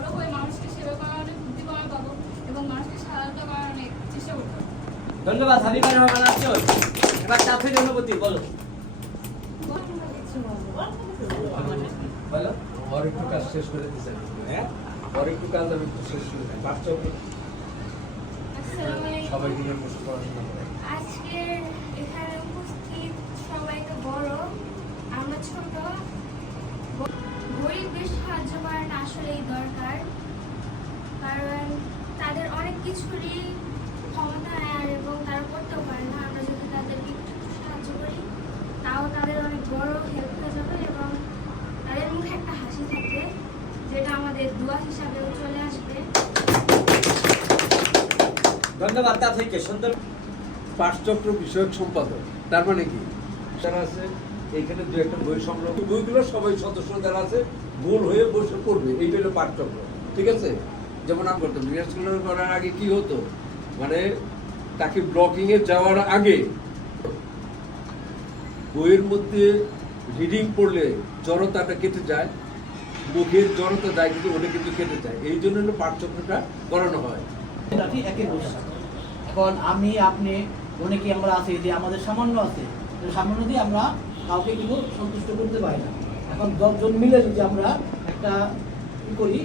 বড় হয়ে মানুষকে সেবা করার অনেক বুদ্ধি করা পাবো এবং মানুষকে সাহায্য করার অনেক চেষ্টা করতে পারবো। ধন্যবাদ হাবিবা রহমান আচল। এবার জাফর অনুভূতি বলো। বলো। আর একটু কাজ শেষ করে দিয়েছেন। হ্যাঁ, আর একটু কাজ আমি একটু শেষ করে দিই। বাচ্চা আসসালামু আলাইকুম। সবাই দিনের বসে পড়াশোনা করে। আজকে এখানে উপস্থিত সবাই তো বড়, আমরা ছোট। গরিবদের সাহায্য করাটা আসলেই দরকার, কারণ তাদের অনেক কিছুরই ক্ষমতা আর এবং তারা করতেও পারে না। আমরা যদি তাদেরকে একটু সাহায্য করি তাও তাদের অনেক বড় হেল্প হয়ে যাবে এবং তাদের মুখে একটা হাসি থাকবে, যেটা আমাদের দোয়া হিসাবেও চলে আসবে। ধন্যবাদ তাফিকে সুন্দর। পাঠচক্র বিষয়ক সম্পাদক, তার মানে কি যারা আছে এইখানে দু একটা বই সংগ্রহ, বইগুলো সবাই সদস্য যারা আছে গোল হয়ে বসে পড়বে, এইটা হলো পাঠচক্র। ঠিক আছে, যেমন আমি করতাম রিহার্সাল করার আগে কি হতো, মানে তাকে ব্লকিং এ যাওয়ার আগে বইয়ের মধ্যে রিডিং পড়লে জড়তাটা কেটে যায়, মুখের জড়তা যায় কিন্তু ওটা কিন্তু কেটে যায়, এই জন্য পাঠচক্রটা করানো হয়। একই বসে এখন আমি আপনি অনেকে আমরা আছি যে আমাদের সামান্য আছে, সামান্য দিয়ে আমরা কাউকে কিন্তু সন্তুষ্ট করতে পারি না। এখন 10 জন মিলে যদি আমরা একটা কি করি,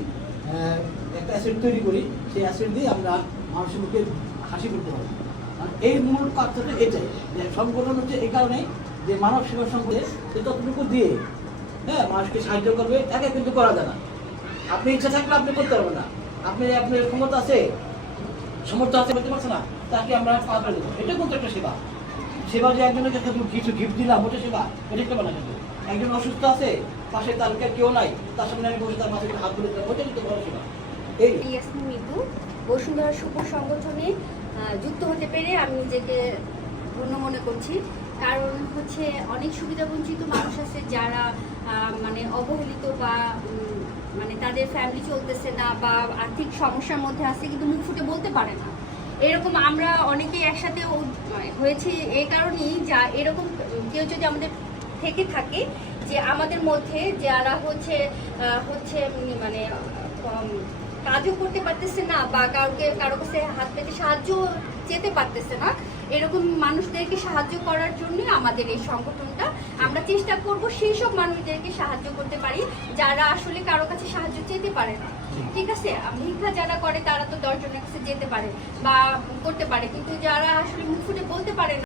একটা অ্যাসেট তৈরি করি, সেই অ্যাসেট দিয়ে আমরা মানুষের মুখে হাসি করতে পারি। এই মূল পার্থক্য এটাই, যে সংগঠন হচ্ছে এই কারণে যে মানব সেবা সংগঠনে ততটুকু দিয়ে মানুষকে সাহায্য করবে, একা কিন্তু করা যায় না। আপনি ইচ্ছা থাকলে আপনি করতে পারবেন না, আপনার ক্ষমতা আছে, সমর্থ আছে, বলতে পারছে না, তাকে আমরা পাওয়া দেবো। এটা কিন্তু একটা সেবা। সেবা যে একজনকে কিছু গিফট দিলাম ওটা সেবা, এটা একটা না। কিন্তু একজন অসুস্থ আছে, পাশে তার কেউ নাই, তার সামনে আমি বসে তার মাথায় হাত তুলে দিলাম, ওটা কিন্তু বড় সেবা। এই ইয়াসমিন মিতু, বসুন্ধরা শুভ সংগঠনে যুক্ত হতে পেরে আমি নিজেকে ধন্য মনে করছি। কারণ হচ্ছে অনেক সুবিধাবঞ্চিত মানুষ আছে যারা মানে অবহেলিত বা মানে তাদের ফ্যামিলি চলতেছে না বা আর্থিক সমস্যার মধ্যে আছে কিন্তু মুখ ফুটে বলতে পারে না। এরকম আমরা অনেকেই একসাথে হয়েছি এই কারণেই, যা এরকম কেউ যদি আমাদের থেকে থাকে যে আমাদের মধ্যে যারা হচ্ছে মানে কাজও করতে পারতেছে না বা কারো কাছে হাত পেতে সাহায্য যেতে পারতেছে না, এরকম মানুষদেরকে সাহায্য করার জন্য আমাদের এই সংগঠনটা। আমরা চেষ্টা করব সেই সব মানুষদেরকে সাহায্য করতে পারি যারা আসলে কারো কাছে সাহায্য চেতে পারে না। ঠিক আছে, ভিক্ষা যারা করে তারা তো 10 জনের কাছে যেতে পারে বা করতে পারে, কিন্তু যারা আসলে মুখ ফুটে বলতে পারে না